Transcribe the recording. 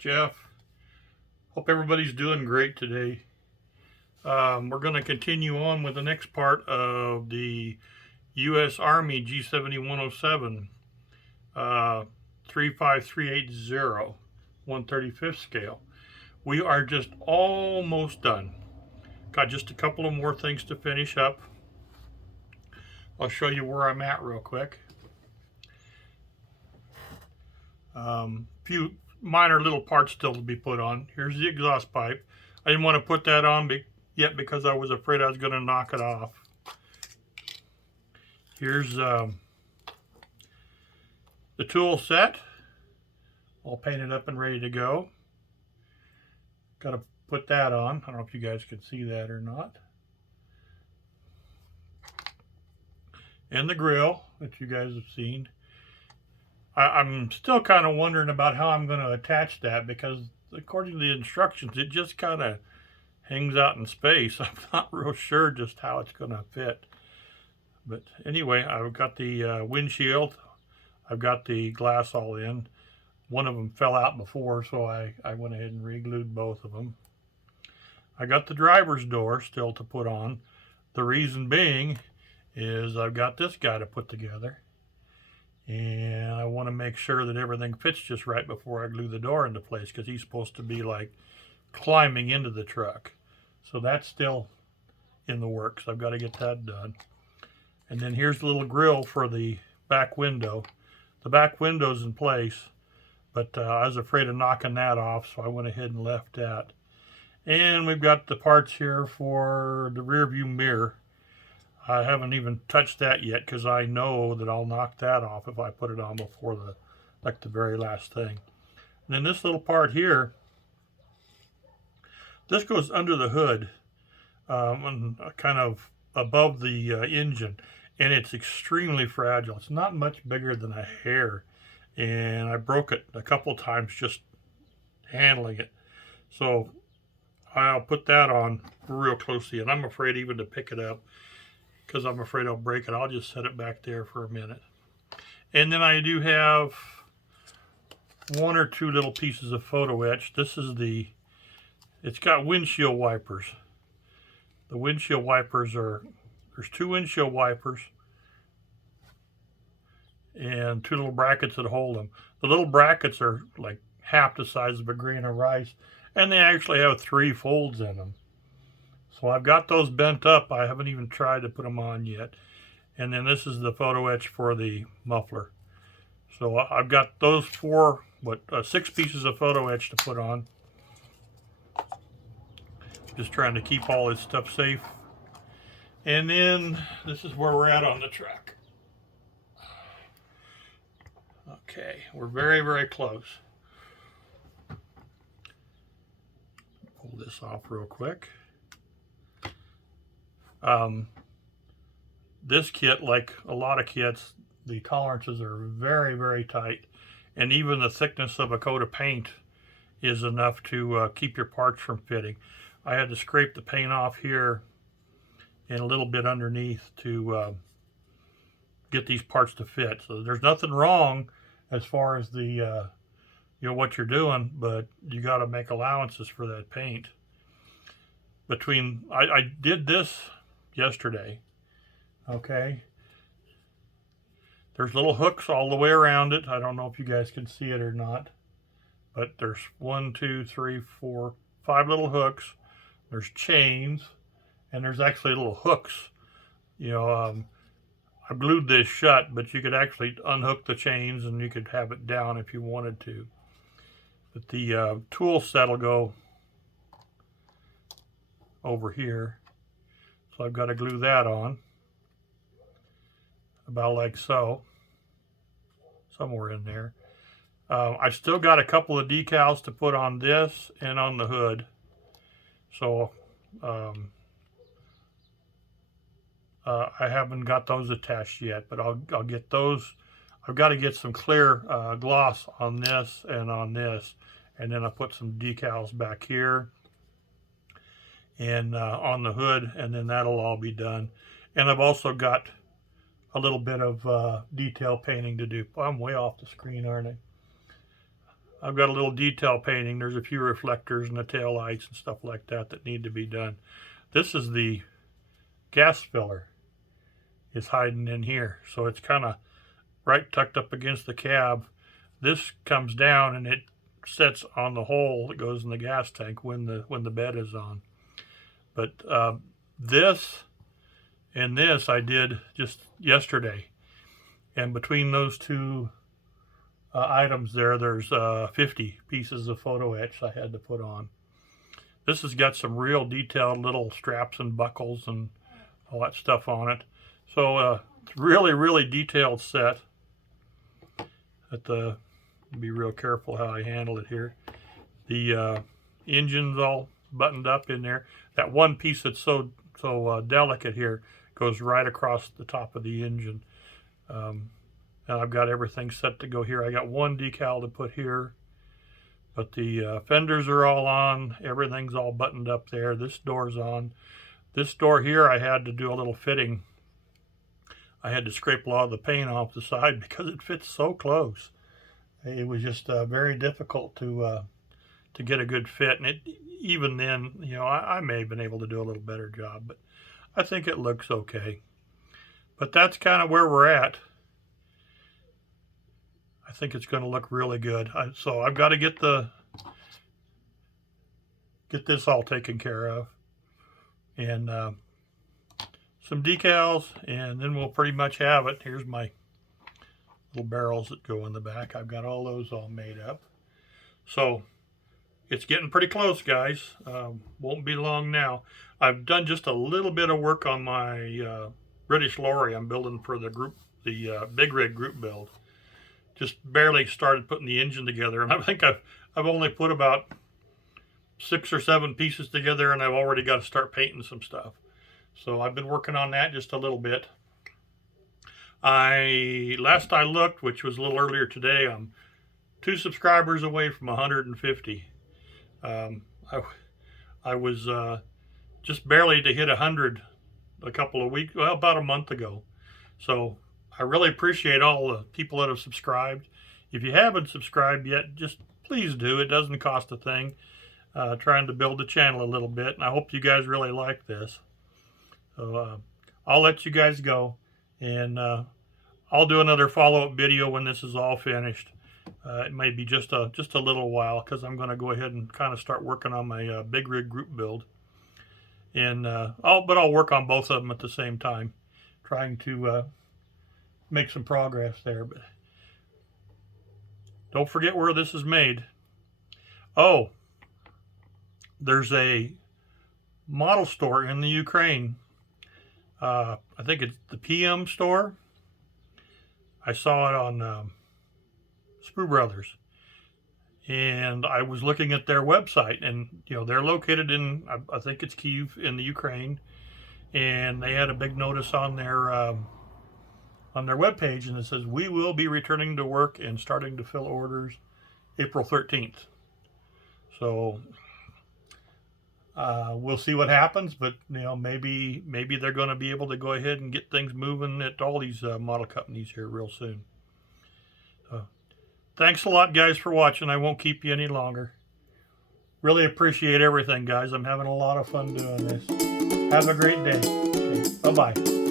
Jeff. Hope everybody's doing great today. We're going to continue on with the next part of the U.S. Army G7107 35380 1/35 scale. We are just almost done. Got just a couple of more things to finish up. I'll show you where I'm at real quick. Few minor little parts still to be put on. Here's the exhaust pipe. I didn't want to put that on yet because I was afraid I was going to knock it off. Here's the tool set, all painted up and ready to go. Got to put that on. I don't know if you guys can see that or not. And the grill that you guys have seen. I'm still kind of wondering about how I'm going to attach that, because according to the instructions it just kind of hangs out in space. I'm not real sure just how it's going to fit. But anyway, I've got the windshield. I've got the glass all in. One of them fell out before, so I went ahead and re-glued both of them. I got the driver's door still to put on. The reason being is I've got this guy to put together. And I want to make sure that everything fits just right before I glue the door into place, because he's supposed to be like climbing into the truck. So that's still in the works. I've got to get that done. And then here's the little grill for the back window. The back window's in place, but I was afraid of knocking that off, so I went ahead and left that. And we've got the parts here for the rear view mirror. I haven't even touched that yet because I know that I'll knock that off if I put it on before the very last thing. And then this little part here, this goes under the hood, and kind of above the engine, and it's extremely fragile. It's not much bigger than a hair, and I broke it a couple times just handling it. So I'll put that on real closely, and I'm afraid even to pick it up, because I'm afraid I'll break it. I'll just set it back there for a minute. And then I do have one or two little pieces of photo etch. This is it's got windshield wipers. The windshield wipers there's two windshield wipers and two little brackets that hold them. The little brackets are like half the size of a grain of rice, and they actually have 3 folds in them. So I've got those bent up. I haven't even tried to put them on yet. And then this is the photo etch for the muffler. So I've got those 6 pieces of photo etch to put on. Just trying to keep all this stuff safe. And then this is where we're at on the truck. Okay, we're very, very close. Pull this off real quick. This kit, like a lot of kits, the tolerances are very, very tight, and even the thickness of a coat of paint is enough to keep your parts from fitting. I had to scrape the paint off here and a little bit underneath to get these parts to fit. So there's nothing wrong as far as the what you're doing, but you got to make allowances for that paint. I did this yesterday. Okay, there's little hooks all the way around it. I don't know if you guys can see it or not, but there's 1, 2, 3, 4, 5 little hooks. There's chains, and there's actually little hooks. I glued this shut, but you could actually unhook the chains and you could have it down if you wanted to. But the tool set will go over here. So I've got to glue that on, about like so, somewhere in there. I've still got a couple of decals to put on this and on the hood. So I haven't got those attached yet, but I'll get those. I've got to get some clear gloss on this, and then I'll put some decals back here and on the hood, and then that'll all be done. And I've also got a little bit of detail painting to do. I'm way off the screen, aren't I? I've got a little detail painting. There's a few reflectors and the tail lights and stuff like that that need to be done. This is the gas filler. It's hiding in here, so it's kind of right tucked up against the cab. This comes down and it sets on the hole that goes in the gas tank when the bed is on. But this and this I did just yesterday, and between those two items there's 50 pieces of photo etch I had to put on. This has got some real detailed little straps and buckles and all that stuff on it. So it's really detailed set. Be real careful how I handle it here. The engine's all buttoned up in there. That one piece that's so delicate here goes right across the top of the engine. And I've got everything set to go here. I got one decal to put here, but the fenders are all on. Everything's all buttoned up there. This door's on. This door here, I had to do a little fitting. I had to scrape a lot of the paint off the side because it fits so close. It was just very difficult to get a good fit. And even then, you know, I may have been able to do a little better job, but I think it looks okay. But that's kind of where we're at. I think it's going to look really good. So I've got to get this all taken care of, and some decals, and then we'll pretty much have it. Here's my little barrels that go in the back. I've got all those all made up. So it's getting pretty close, guys. Won't be long now. I've done just a little bit of work on my British lorry I'm building for the group, the big rig group build. Just barely started putting the engine together, and I think I've only put about 6 or 7 pieces together, and I've already got to start painting some stuff. So I've been working on that just a little bit. Last I looked, which was a little earlier today, I'm 2 subscribers away from 150. I was just barely to hit 100 a couple of weeks, well, about a month ago. So I really appreciate all the people that have subscribed. If you haven't subscribed yet, just please do. It doesn't cost a thing. Trying to build the channel a little bit, and I hope you guys really like this. So I'll let you guys go, and I'll do another follow-up video when this is all finished. It may be just a little while, because I'm going to go ahead and kind of start working on my big rig group build, and I'll work on both of them at the same time, trying to make some progress there. But don't forget where this is made. Oh, there's a model store in the Ukraine. I think it's the PM store. I saw it on Sprue Brothers, and I was looking at their website, and you know, they're located in, I think it's Kyiv in the Ukraine, and they had a big notice on their webpage, and it says, "We will be returning to work and starting to fill orders April 13th. So we'll see what happens, but you know, maybe they're going to be able to go ahead and get things moving at all these model companies here real soon. Thanks a lot, guys, for watching. I won't keep you any longer. Really appreciate everything, guys. I'm having a lot of fun doing this. Have a great day. Okay, bye-bye.